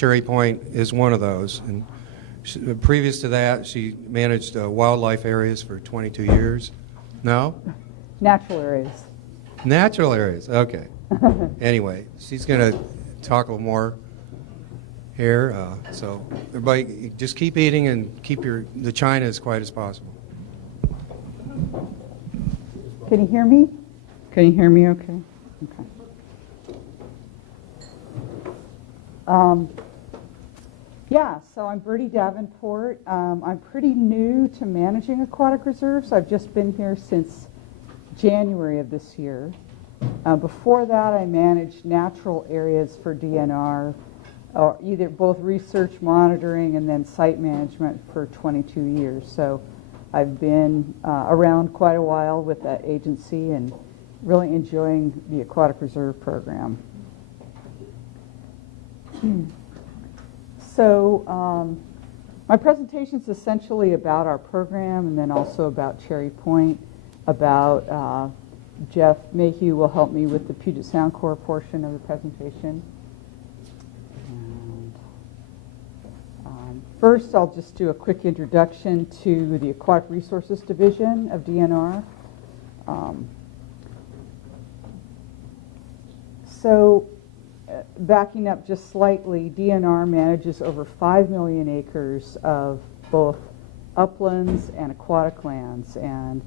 Cherry Point is one of those. And previous to that, she managed wildlife areas for 22 years. No? Natural areas. Natural areas, okay. Anyway, she's going to talk a little more here. So everybody, just keep eating and keep the china as quiet as possible. Can you hear me? Can you hear me okay? Okay. Yeah, so I'm Birdie Davenport. I'm pretty new to managing aquatic reserves. I've just been here since January of this year. Before that, I managed natural areas for DNR, or either both research monitoring and then site management for 22 years. So I've been around quite a while with that agency and really enjoying the Aquatic Reserve Program. So my presentation is essentially about our program and then also about Cherry Point, about Jeff Mayhew will help me with the Puget Sound Core portion of the presentation. And, first, I'll just do a quick introduction to the Aquatic Resources Division of DNR. Backing up just slightly, DNR manages over 5 million acres of both uplands and aquatic lands. And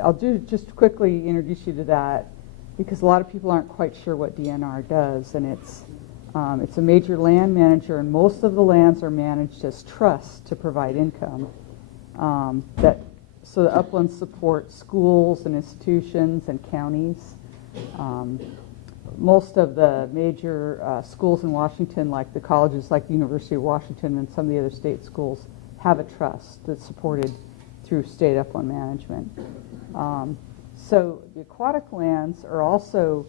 I'll just quickly introduce you to that because a lot of people aren't quite sure what DNR does. And it's a major land manager, and most of the lands are managed as trusts to provide income. So the uplands support schools and institutions and counties. Most of the major schools in Washington, like the colleges like the University of Washington and some of the other state schools, have a trust that's supported through state upland management. So the aquatic lands are also,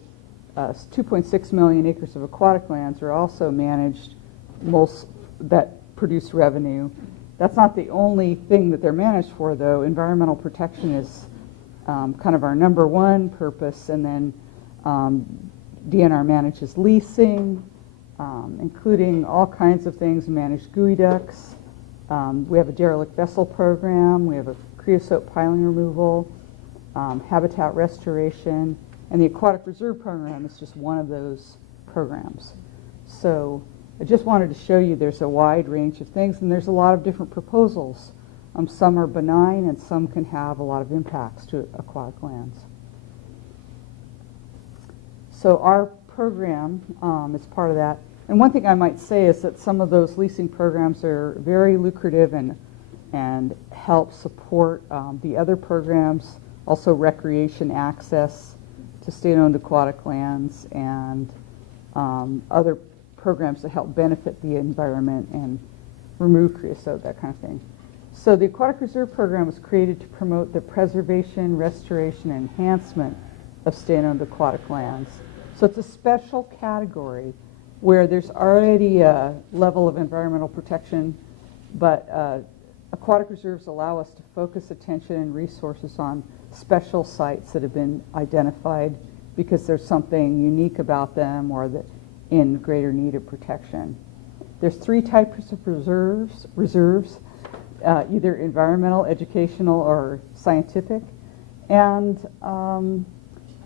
2.6 million acres of aquatic lands are also managed, most that produce revenue. That's not the only thing that they're managed for, though. Environmental protection is kind of our number one purpose, and then DNR manages leasing, including all kinds of things. We manage geoducks. We have a derelict vessel program. We have a creosote piling removal, habitat restoration, and the Aquatic Reserve Program is just one of those programs. So I just wanted to show you there's a wide range of things, and there's a lot of different proposals. Some are benign, and some can have a lot of impacts to aquatic lands. So our program is part of that. And one thing I might say is that some of those leasing programs are very lucrative and help support the other programs, also recreation access to state-owned aquatic lands and other programs that help benefit the environment and remove creosote, that kind of thing. So the Aquatic Reserve Program was created to promote the preservation, restoration, and enhancement of state-owned aquatic lands. So it's a special category where there's already a level of environmental protection, but aquatic reserves allow us to focus attention and resources on special sites that have been identified because there's something unique about them or that in greater need of protection. There's 3 types of reserves, either environmental, educational, or scientific. And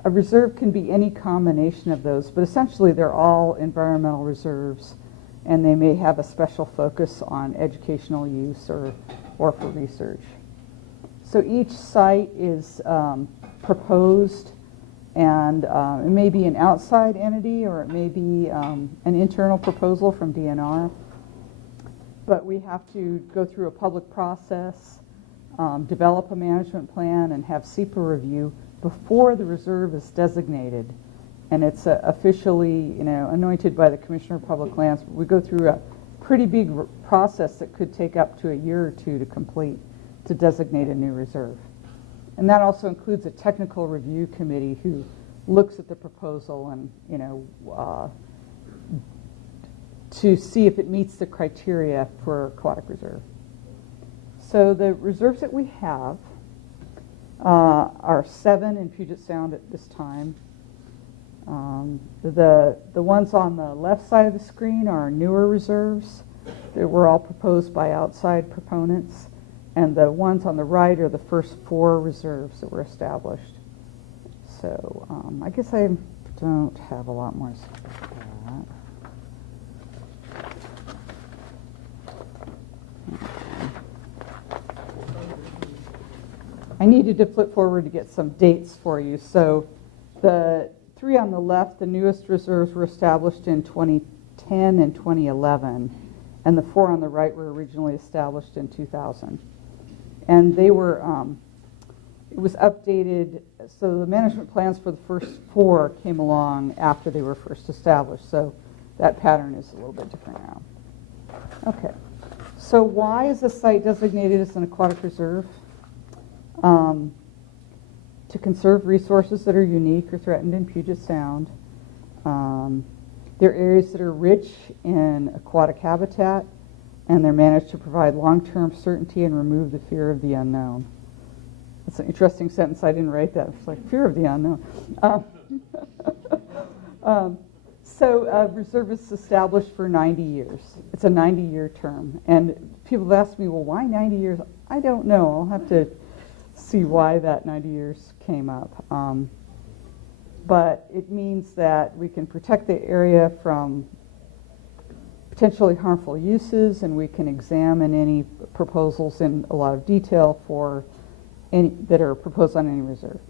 a reserve can be any combination of those, but essentially they're all environmental reserves, and they may have a special focus on educational use or for research. So each site is proposed, and it may be an outside entity or it may be an internal proposal from DNR. But we have to go through a public process, develop a management plan, and have SEPA review before the reserve is designated. And it's officially, anointed by the Commissioner of Public Lands. We go through a pretty big process that could take up to a year or two to complete to designate a new reserve. And that also includes a technical review committee who looks at the proposal and, to see if it meets the criteria for aquatic reserve. So the reserves that we have are 7 in Puget Sound at this time. The ones on the left side of the screen are newer reserves. They were all proposed by outside proponents. And the ones on the right are the first 4 reserves that were established. So I guess I don't have a lot more to say about that. I needed to flip forward to get some dates for you. So the 3 on the left, the newest reserves were established in 2010 and 2011. And the 4 on the right were originally established in 2000. And they were, it was updated, so the management plans for the first 4 came along after they were first established. So that pattern is a little bit different now. Okay, so why is the site designated as an aquatic reserve? To conserve resources that are unique or threatened in Puget Sound. They're areas that are rich in aquatic habitat, and they're managed to provide long-term certainty and remove the fear of the unknown. That's an interesting sentence. I didn't write that. It's like fear of the unknown. So reserve is established for 90 years. It's a 90-year term. And people have asked me, well, why 90 years? I don't know. I'll have to see why that 90 years came up. But it means that we can protect the area from potentially harmful uses, and we can examine any proposals in a lot of detail for any that are proposed on any reserve.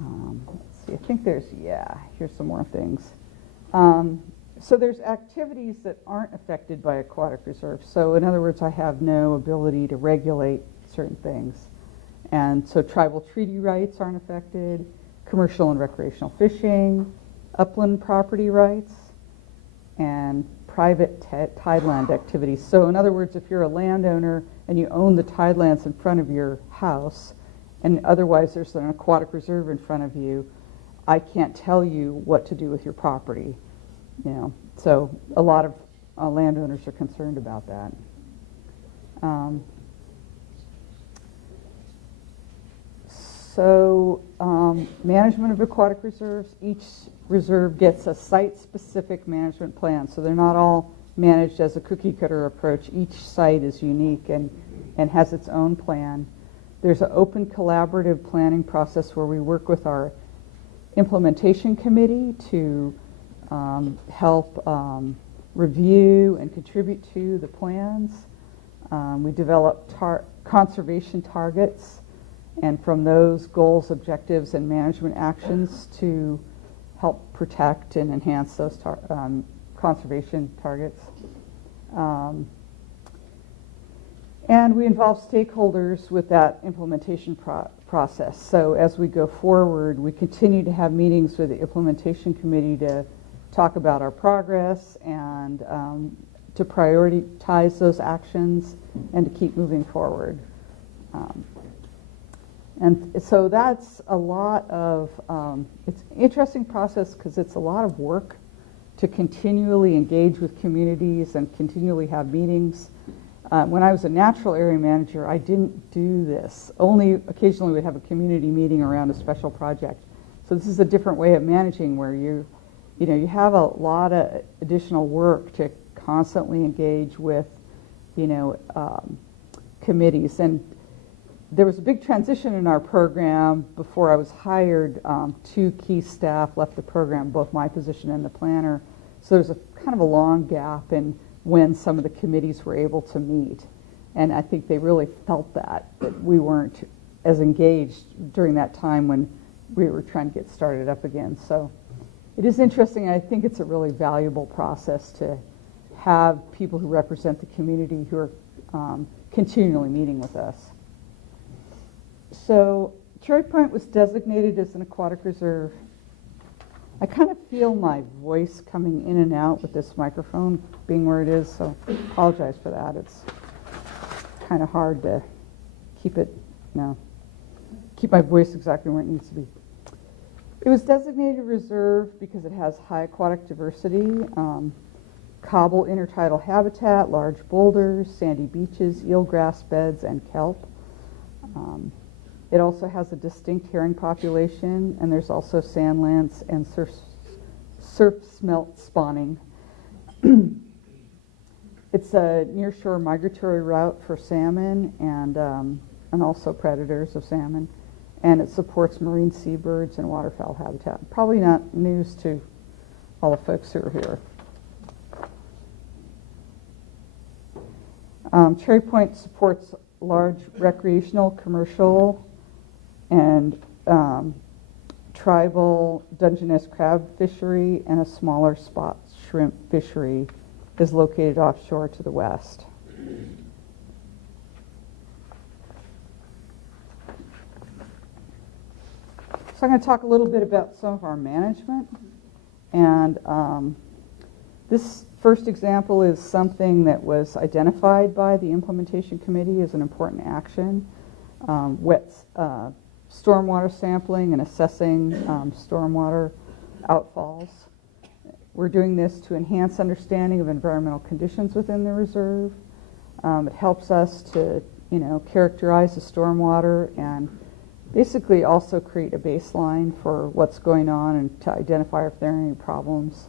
Let's see, I think there's, here's some more things. So there's activities that aren't affected by aquatic reserves. So in other words, I have no ability to regulate certain things. And so tribal treaty rights aren't affected, commercial and recreational fishing, upland property rights, and private tideland activities. So in other words, if you're a landowner and you own the tidelands in front of your house, and otherwise there's an aquatic reserve in front of you, I can't tell you what to do with your property. You know, so a lot of landowners are concerned about that. Management of aquatic reserves, each reserve gets a site-specific management plan. So they're not all managed as a cookie-cutter approach. Each site is unique and has its own plan. There's an open collaborative planning process where we work with our implementation committee to help review and contribute to the plans. We develop conservation targets, and from those goals, objectives, and management actions to help protect and enhance those conservation targets. And we involve stakeholders with that implementation process. So as we go forward, we continue to have meetings with the implementation committee to talk about our progress and to prioritize those actions and to keep moving forward. And so that's a lot of, it's an interesting process because it's a lot of work to continually engage with communities and continually have meetings. When I was a natural area manager, I didn't do this. Only occasionally we'd have a community meeting around a special project. So this is a different way of managing where you have a lot of additional work to constantly engage with, committees. And there was a big transition in our program before I was hired. 2 key staff left the program, both my position and the planner. So there's a kind of a long gap in when some of the committees were able to meet. And I think they really felt that we weren't as engaged during that time when we were trying to get started up again. So it is interesting. I think it's a really valuable process to have people who represent the community who are continually meeting with us. So Cherry Point was designated as an aquatic reserve. I kind of feel my voice coming in and out with this microphone being where it is, so I apologize for that. It's kind of hard to keep my voice exactly where it needs to be. It was designated a reserve because it has high aquatic diversity, cobble intertidal habitat, large boulders, sandy beaches, eelgrass beds, and kelp. It also has a distinct herring population, and there's also sand lance and surf smelt spawning. It's a nearshore migratory route for salmon and also predators of salmon, and it supports marine seabirds and waterfowl habitat. Probably not news to all the folks who are here. Cherry Point supports large recreational, commercial, and tribal Dungeness crab fishery, and a smaller spot shrimp fishery is located offshore to the west. So I'm going to talk a little bit about some of our management. And this first example is something that was identified by the implementation committee as an important action. Wet stormwater sampling and assessing stormwater outfalls. We're doing this to enhance understanding of environmental conditions within the reserve. It helps us to, characterize the stormwater and basically also create a baseline for what's going on and to identify if there are any problems,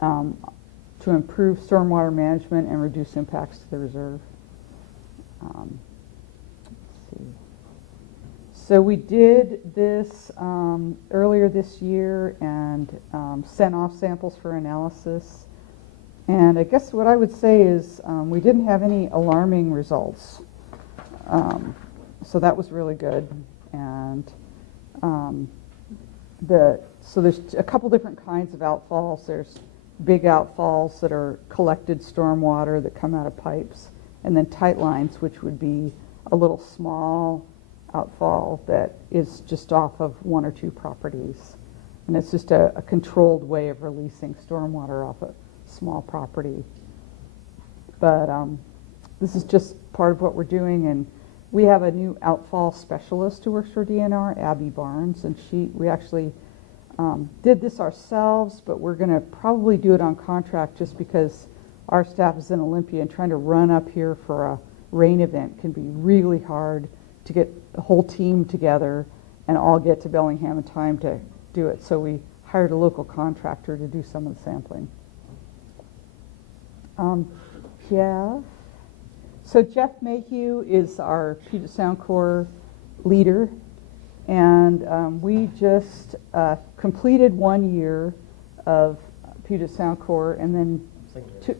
to improve stormwater management and reduce impacts to the reserve. Let's see. So we did this earlier this year and sent off samples for analysis. And I guess what I would say is we didn't have any alarming results. So that was really good. And so there's a couple different kinds of outfalls. There's big outfalls that are collected stormwater that come out of pipes, and then tight lines, which would be a little small outfall that is just off of one or two properties. And it's just a controlled way of releasing stormwater off a small property. But this is just part of what we're doing, and we have a new outfall specialist who works for DNR, Abby Barnes, and we actually did this ourselves, but we're going to probably do it on contract just because our staff is in Olympia, and trying to run up here for a rain event can be really hard to get the whole team together and all get to Bellingham in time to do it. So we hired a local contractor to do some of the sampling. Jeff. So Jeff Mayhew is our Puget Sound Corps leader, and we just completed 1 year of Puget Sound Corps, and then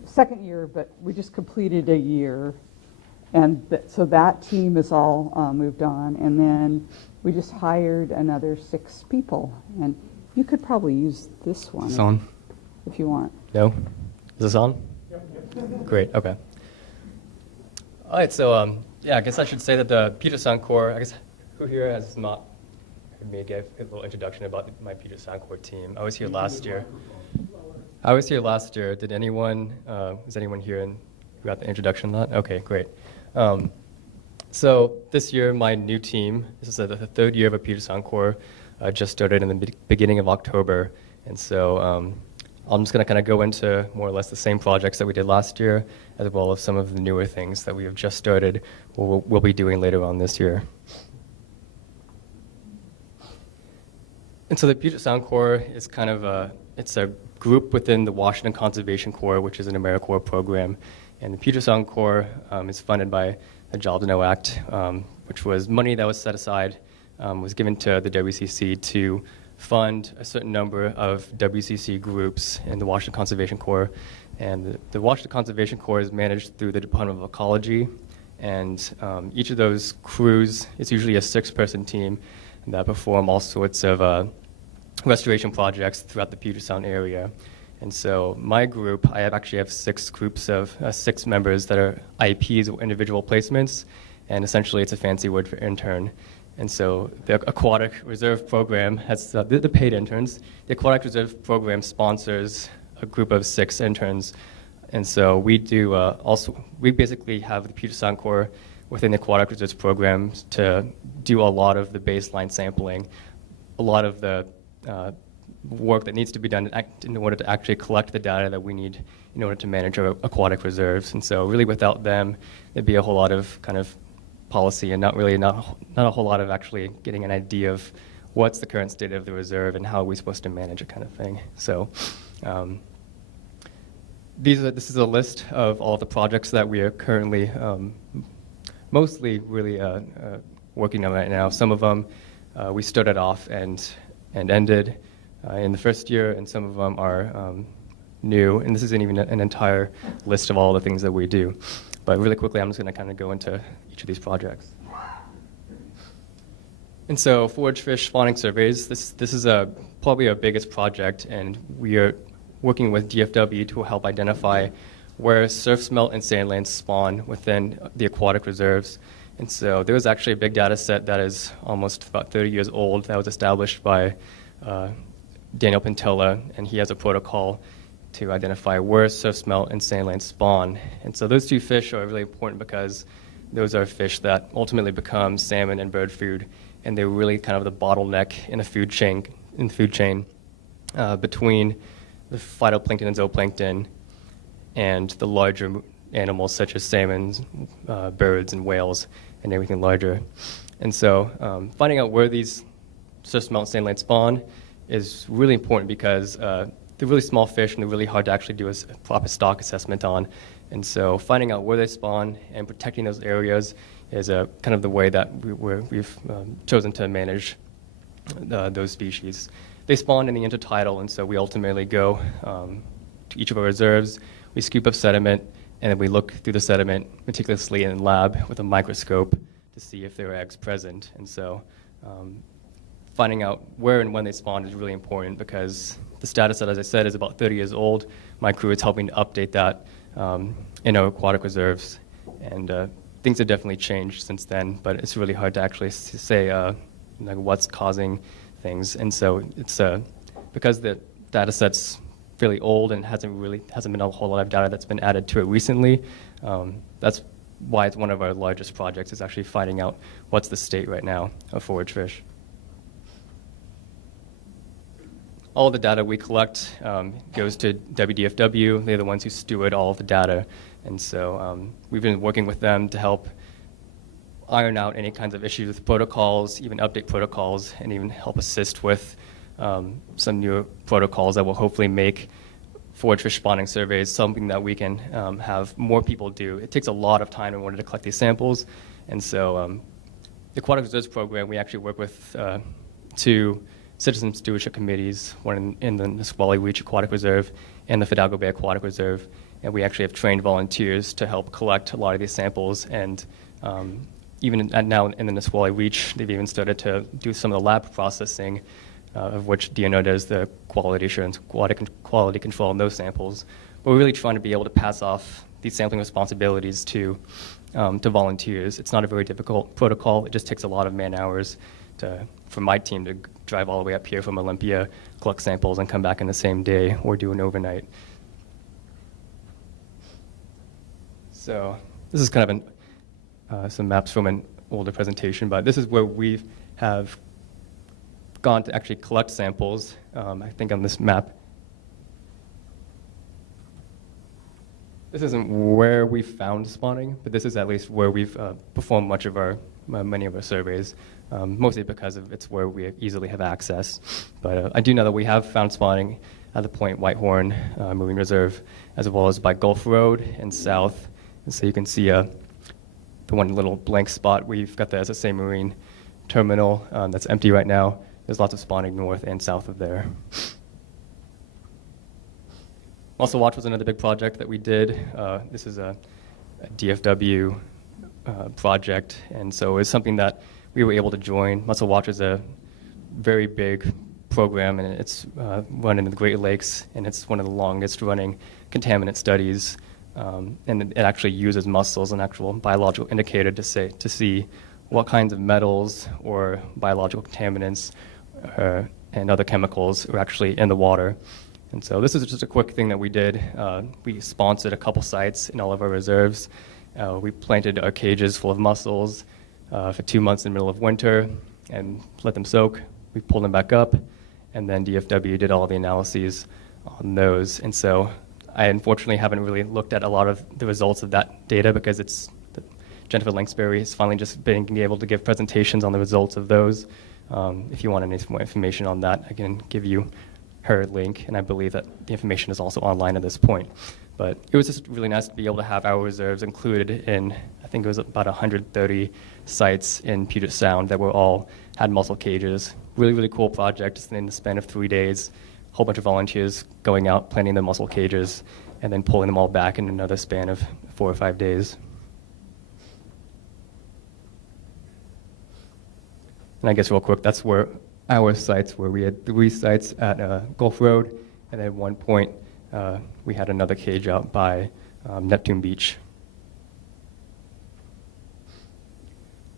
second year, but we just completed a year. And so that team is all moved on, and then we just hired another 6 people. And you could probably use this one. Is this on? If you want. No? Is this on? Yep. Great, okay. All right, so I guess I should say that the Puget Sound Corps, I guess who here has not heard me give a little introduction about my Puget Sound Corps team? I was here last year. Did anyone, is anyone here and who got the introduction on that? Okay, great. So this year, my new team, this is the third year of a Puget Sound Corps, just started in the beginning of October. And so I'm just going to kind of go into more or less the same projects that we did last year, as well as some of the newer things that we have just started, or we'll be doing later on this year. And so the Puget Sound Corps is kind of it's a group within the Washington Conservation Corps, which is an AmeriCorps program. And the Puget Sound Corps is funded by the Jobs and No Act, which was money that was set aside, was given to the WCC to fund a certain number of WCC groups in the Washington Conservation Corps. And the Washington Conservation Corps is managed through the Department of Ecology. And each of those crews is usually a 6-person team that perform all sorts of restoration projects throughout the Puget Sound area. And so my group, I actually have 6 groups of 6 members that are IPs, or individual placements, and essentially it's a fancy word for intern. And so the Aquatic Reserve Program has the paid interns. The Aquatic Reserve Program sponsors a group of 6 interns. And so we do we basically have the Puget Sound Corps within the Aquatic Reserves Program to do a lot of the baseline sampling, a lot of the work that needs to be done in order to actually collect the data that we need in order to manage our aquatic reserves. And so really without them, there'd be a whole lot of kind of policy and not a whole lot of actually getting an idea of what's the current state of the reserve and how are we supposed to manage it kind of thing. So this is a list of all the projects that we are currently mostly really working on right now. Some of them we started off and ended in the first year, and some of them are new. And this isn't even an entire list of all the things that we do. But really quickly, I'm just going to kind of go into each of these projects. And so forage fish spawning surveys, this is probably our biggest project, and we are working with DFW to help identify where surf smelt and sand lands spawn within the aquatic reserves. And so there was actually a big data set that is almost about 30 years old that was established by Daniel Pintilla, and he has a protocol to identify where surf smelt and sand lands spawn. And so those two fish are really important because those are fish that ultimately become salmon and bird food, and they're really kind of the bottleneck in the food chain, between the phytoplankton and zooplankton and the larger animals such as salmons, birds, and whales, and everything larger. And so finding out where these surf smelt and sand lands spawn is really important because they're really small fish and they're really hard to actually do a proper stock assessment on. And so finding out where they spawn and protecting those areas is kind of the way that we've chosen to manage those species. They spawn in the intertidal, and so we ultimately go to each of our reserves, we scoop up sediment, and then we look through the sediment meticulously in lab with a microscope to see if there are eggs present. And so finding out where and when they spawn is really important because the status that, as I said, is about 30 years old. My crew is helping to update that in our aquatic reserves. And things have definitely changed since then, but it's really hard to actually say what's causing things. And so it's because the data set's fairly old and hasn't been a whole lot of data that's been added to it recently. That's why it's one of our largest projects, is actually finding out what's the state right now of forage fish. All the data we collect goes to WDFW. They're the ones who steward all of the data. And so we've been working with them to help iron out any kinds of issues with protocols, even update protocols, and even help assist with some new protocols that will hopefully make forage fish spawning surveys something that we can have more people do. It takes a lot of time in order to collect these samples. And so the Aquatic Reserves Program, we actually work with two citizen stewardship committees, one in the Nisqually Reach Aquatic Reserve and the Fidalgo Bay Aquatic Reserve. And we actually have trained volunteers to help collect a lot of these samples. And even now in the Nisqually Reach, they've even started to do some of the lab processing, of which DNR does the quality assurance, quality control on those samples. But we're really trying to be able to pass off these sampling responsibilities to volunteers. It's not a very difficult protocol. It just takes a lot of man hours for my team to drive all the way up here from Olympia, collect samples, and come back in the same day or do an overnight. So this is kind of some maps from an older presentation, but this is where we have gone to actually collect samples. I think on this map, this isn't where we found spawning, but this is at least where we've performed many of our surveys, mostly because it's where we easily have access. But I do know that we have found spawning at the Point Whitehorn Marine Reserve, as well as by Gulf Road and south. And so you can see the one little blank spot. We've got the SSA Marine Terminal that's empty right now. There's lots of spawning north and south of there. Muscle Watch was another big project that we did. This is a DFW project, and so it's something that we were able to join. Muscle Watch is a very big program, and it's run in the Great Lakes, and it's one of the longest running contaminant studies. And it actually uses mussels, an actual biological indicator, to see what kinds of metals or biological contaminants and other chemicals are actually in the water. And so this is just a quick thing that we did. We sponsored a couple sites in all of our reserves. We planted our cages full of mussels for 2 months in the middle of winter and let them soak. We pulled them back up, and then DFW did all the analyses on those. And so I unfortunately haven't really looked at a lot of the results of that data because it's Jennifer Lanksberry has finally just been able to give presentations on the results of those. If you want any more information on that, I can give you her link, and I believe that the information is also online at this point. But it was just really nice to be able to have our reserves included in, I think it was about 130 sites in Puget Sound that were all had mussel cages. Really, really cool project, just in the span of 3 days. A whole bunch of volunteers going out, planting the mussel cages, and then pulling them all back in another span of 4 or 5 days. And I guess real quick, that's where our sites were. We had 3 sites at Gulf Road, and at one point we had another cage out by Neptune Beach.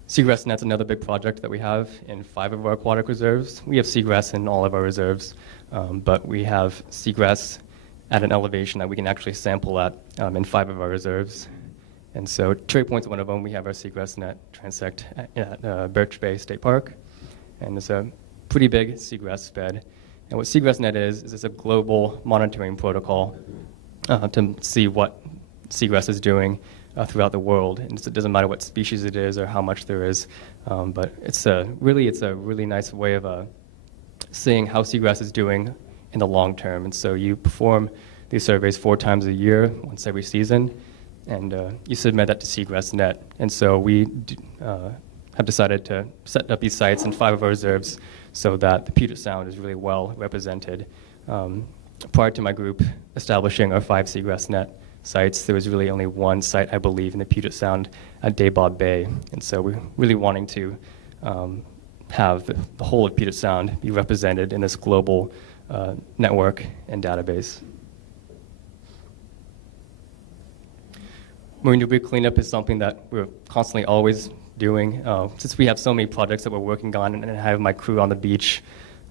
Seagrass net's another big project that we have in 5 of our aquatic reserves. We have seagrass in all of our reserves, but we have seagrass at an elevation that we can actually sample at in 5 of our reserves. And so Cherry Point's one of them. We have our seagrass net transect at Birch Bay State Park, and it's a pretty big seagrass bed. And what seagrass net is it's a global monitoring protocol to see what seagrass is doing throughout the world. And it doesn't matter what species it is or how much there is, but it's a really nice way of seeing how seagrass is doing in the long term. And so you perform these surveys 4 times a year, once every season, and you submit that to Seagrass Net. And so we have decided to set up these sites in 5 of our reserves so that the Puget Sound is really well represented. Prior to my group establishing our 5 Seagrass Net sites, there was really only 1 site, I believe, in the Puget Sound at Daybod Bay. And so we're really wanting to have the whole of Puget Sound be represented in this global network and database. Marine debris cleanup is something that we're constantly always doing. Since we have so many projects that we're working on, and I have my crew on the beach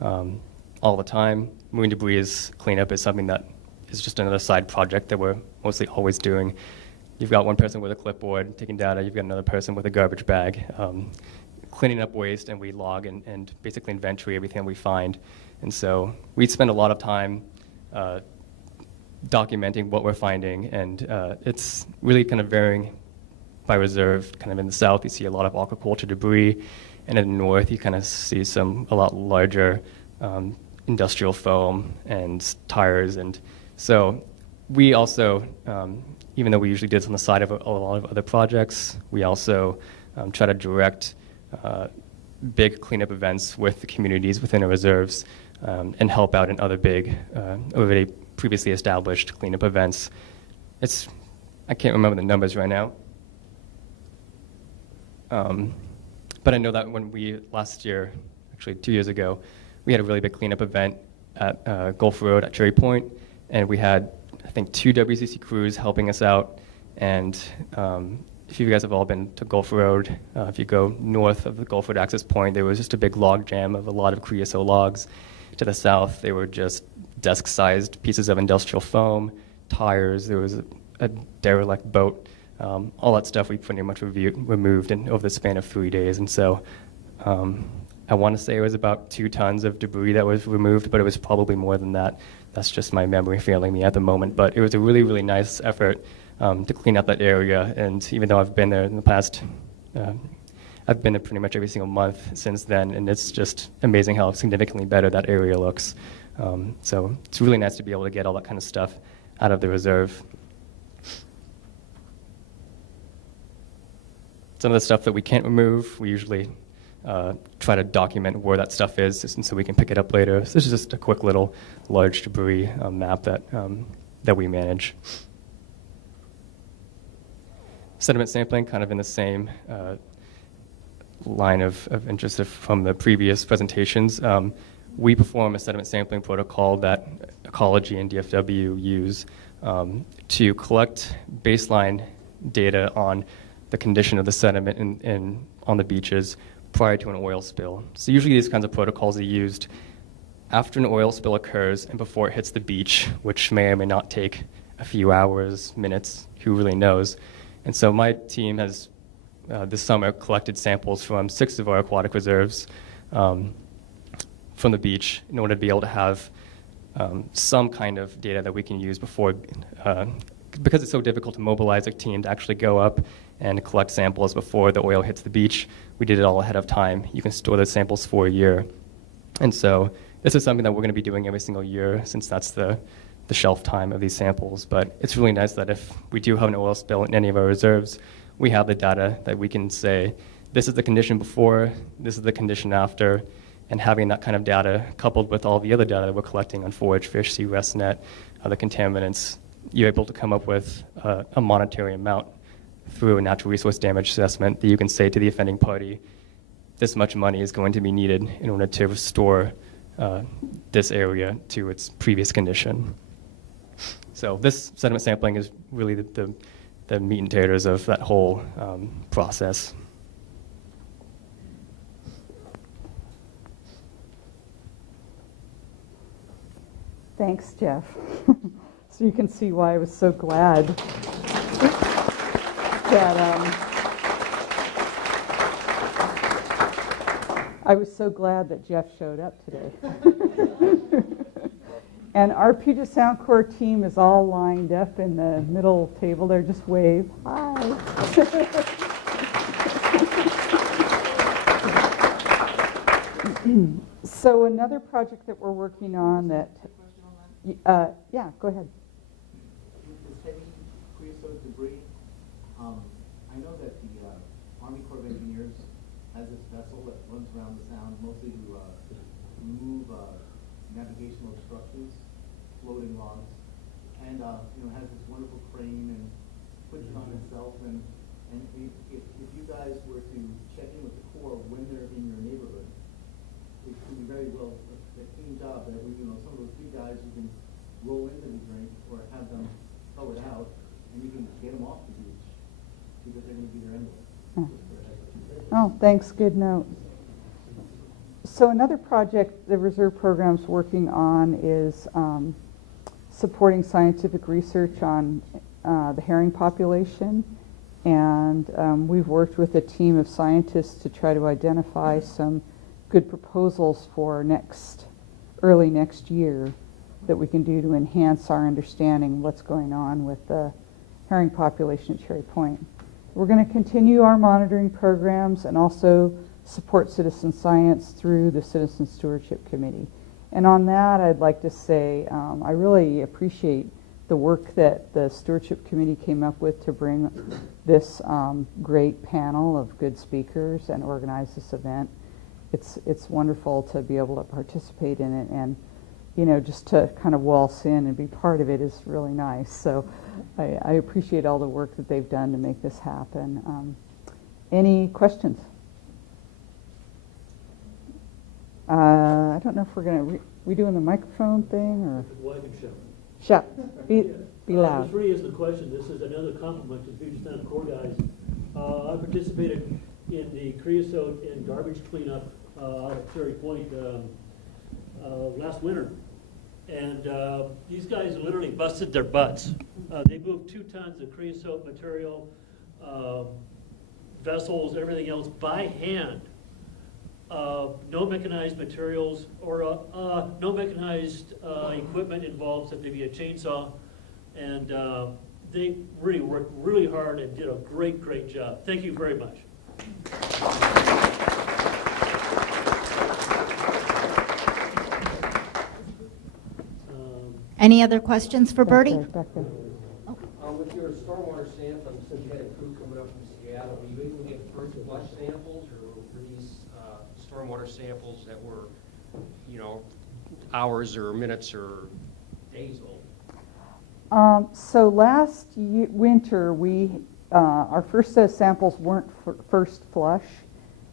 all the time, marine debris cleanup is something that is just another side project that we're mostly always doing. You've got one person with a clipboard taking data, you've got another person with a garbage bag, cleaning up waste, and we log and basically inventory everything we find. And so we spend a lot of time documenting what we're finding, and it's really kind of varying by reserve. Kind of in the south, you see a lot of aquaculture debris, and in the north, you kind of see a lot larger industrial foam and tires. And so we also, even though we usually do this on the side of a lot of other projects, we also try to direct big cleanup events with the communities within our reserves and help out in other big, already previously established cleanup events. I can't remember the numbers right now. But I know that when last year, actually 2 years ago, we had a really big cleanup event at Gulf Road at Cherry Point, and we had, I think, 2 WCC crews helping us out. And if you guys have all been to Gulf Road, if you go north of the Gulf Road access point, there was just a big log jam of a lot of creosote logs. To the south, they were just desk-sized pieces of industrial foam, tires. There was a derelict boat. All that stuff we pretty much removed over the span of 3 days. And so I want to say it was about 2 tons of debris that was removed, but it was probably more than that. That's just my memory failing me at the moment. But it was a really, really nice effort to clean up that area. And even though I've been there in the past, I've been there pretty much every single month since then, and it's just amazing how significantly better that area looks. So it's really nice to be able to get all that kind of stuff out of the reserve. Some of the stuff that we can't remove, we usually try to document where that stuff is, and so we can pick it up later. So this is just a quick little large debris map that we manage. Sediment sampling, kind of in the same line of interest from the previous presentations. We perform a sediment sampling protocol that Ecology and DFW use to collect baseline data on the condition of the sediment on the beaches prior to an oil spill. So usually these kinds of protocols are used after an oil spill occurs and before it hits the beach, which may or may not take a few hours, minutes, who really knows. And so my team has this summer collected samples from 6 of our aquatic reserves from the beach in order to be able to have some kind of data that we can use before because it's so difficult to mobilize a team to actually go up and collect samples before the oil hits the beach, we did it all ahead of time. You can store those samples for a year. And so this is something that we're going to be doing every single year, since that's the shelf time of these samples. But it's really nice that if we do have an oil spill in any of our reserves, we have the data that we can say, this is the condition before, this is the condition after, and having that kind of data coupled with all the other data that we're collecting on forage, fish, sea rest net, other contaminants, you're able to come up with a monetary amount through a natural resource damage assessment that you can say to the offending party, this much money is going to be needed in order to restore this area to its previous condition. So this sediment sampling is really the meat and taters of that whole process. Thanks, Jeff. So you can see why I was so glad that Jeff showed up today. And our Puget Sound Corps team is all lined up in the middle table there. Just wave. Hi. So another project that we're working on that, yeah, go ahead. This heavy creosote debris, I know that the Army Corps of Engineers has this vessel that runs around the sound mostly to remove navigational obstructions, floating logs, and has this wonderful crane and puts it on itself. And if you guys were to check in with the Corps when they're in your neighborhood, it could be very well a clean job that some of those big guys you can roll into the drink or have them throw it out, and you can get them off the beach because they're going to be there anyway. Oh, thanks. Good note. So another project the Reserve Program's working on is supporting scientific research on the herring population. And we've worked with a team of scientists to try to identify some good proposals for early next year that we can do to enhance our understanding of what's going on with the herring population at Cherry Point. We're going to continue our monitoring programs and also support citizen science through the Citizen Stewardship Committee. And on that, I'd like to say I really appreciate the work that the Stewardship Committee came up with to bring this great panel of good speakers and organize this event. It's wonderful to be able to participate in it, and just to kind of waltz in and be part of it is really nice. So I appreciate all the work that they've done to make this happen. Any questions? I don't know if we're going to, we doing the microphone thing or? Wide and shout. Shout, be loud. This really isn't a question. This is another compliment to the Puget Sound Corps guys. I participated in the creosote and garbage cleanup out at Cherry Point last winter. And these guys literally busted their butts. They moved 2 tons of creosote material, vessels, everything else by hand. No mechanized materials or no mechanized equipment involved except maybe a chainsaw. And they really worked really hard and did a great job. Thank you very much. Any other questions for Birdie? Back there. With your stormwater sampling, since you had a crew coming up from Seattle, were you able to get first flush samples, or were these stormwater samples that were, hours or minutes or days old? So last winter, our first set of samples weren't first flush,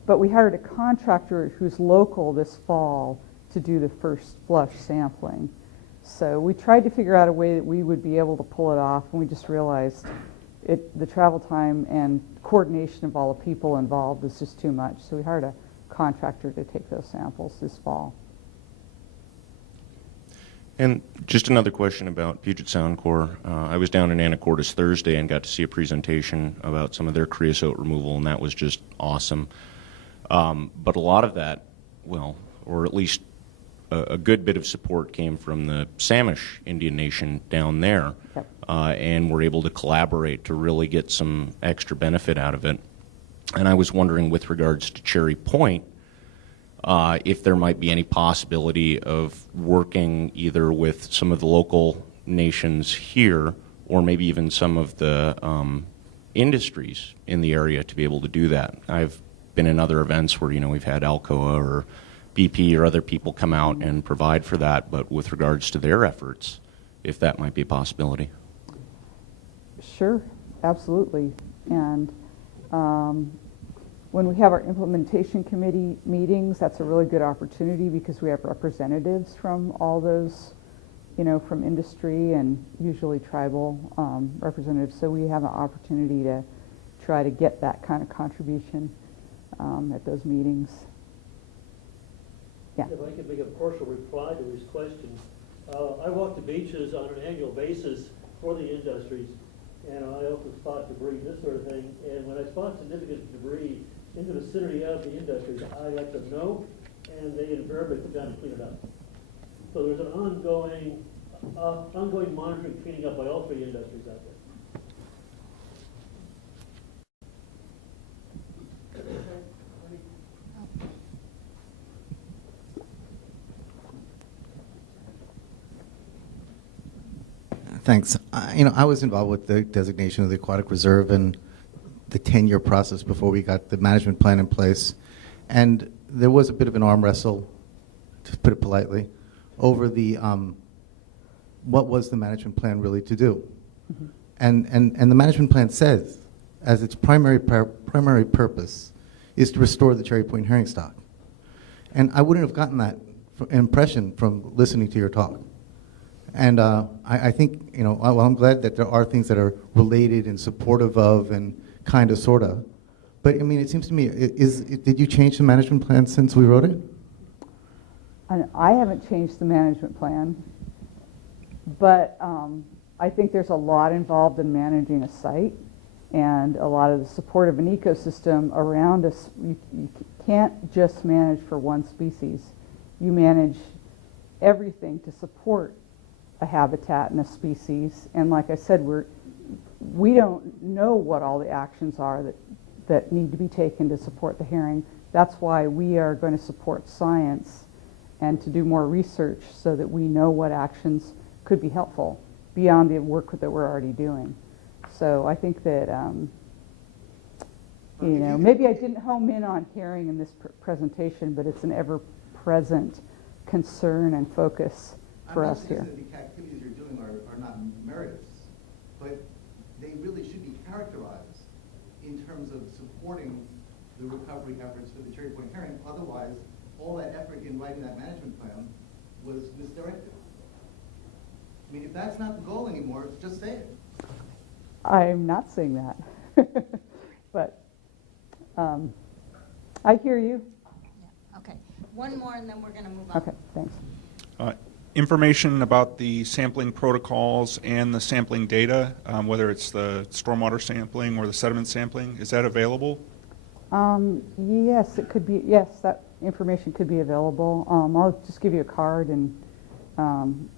but we hired a contractor who's local this fall to do the first flush sampling. So we tried to figure out a way that we would be able to pull it off, and we just realized the travel time and coordination of all the people involved was just too much. So we hired a contractor to take those samples this fall. And just another question about Puget Sound Corps. I was down in Anacortes Thursday and got to see a presentation about some of their creosote removal, and that was just awesome. But a lot of that, or at least a good bit of support came from the Samish Indian Nation down there, Yep. and we're able to collaborate to really get some extra benefit out of it. And I was wondering, with regards to Cherry Point, if there might be any possibility of working either with some of the local nations here, or maybe even some of the industries in the area to be able to do that. I've been in other events where, we've had Alcoa or BP or other people come out and provide for that, but with regards to their efforts, if that might be a possibility. Sure, absolutely. And when we have our implementation committee meetings, that's a really good opportunity because we have representatives from all those, from industry and usually tribal representatives. So we have an opportunity to try to get that kind of contribution at those meetings. Yeah. If I could make a partial reply to his question. I walk the beaches on an annual basis for the industries, and I also spot debris, this sort of thing. And when I spot significant debris in the vicinity of the industries, I let them know, and they invariably come down and clean it up. So there's an ongoing monitoring, cleaning up by all three industries out there. Thanks. I was involved with the designation of the Aquatic Reserve and the 10-year process before we got the management plan in place. And there was a bit of an arm wrestle, to put it politely, over the what was the management plan really to do. Mm-hmm. And the management plan says, as its primary purpose, is to restore the Cherry Point herring stock. And I wouldn't have gotten that impression from listening to your talk. And I think, well, I'm glad that there are things that are related and supportive of and kind of, sort of. But, it seems to me, did you change the management plan since we wrote it? I haven't changed the management plan, but I think there's a lot involved in managing a site and a lot of the support of an ecosystem around us. You can't just manage for one species. You manage everything to support a habitat and a species, and like I said, we don't know what all the actions are that need to be taken to support the herring. That's why we are going to support science and to do more research so that we know what actions could be helpful beyond the work that we're already doing. So I think that maybe I didn't home in on herring in this presentation, but it's an ever-present concern and focus for us here. I'm not saying that the activities you're doing are not meritorious, but they really should be characterized in terms of supporting the recovery efforts for the Cherry Point herring. Otherwise, all that effort in writing that management plan was misdirected. If that's not the goal anymore, just say it. I'm not saying that, but I hear you. Yeah, okay. One more and then we're going to move on. Okay, thanks. Information about the sampling protocols and the sampling data, whether it's the stormwater sampling or the sediment sampling, is that available? Yes, it could be. Yes, that information could be available. I'll just give you a card, and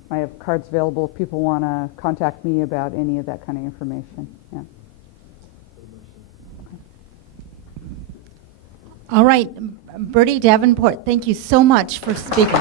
I have cards available if people want to contact me about any of that kind of information. Yeah. All right, Birdie, Davenport, thank you so much for speaking.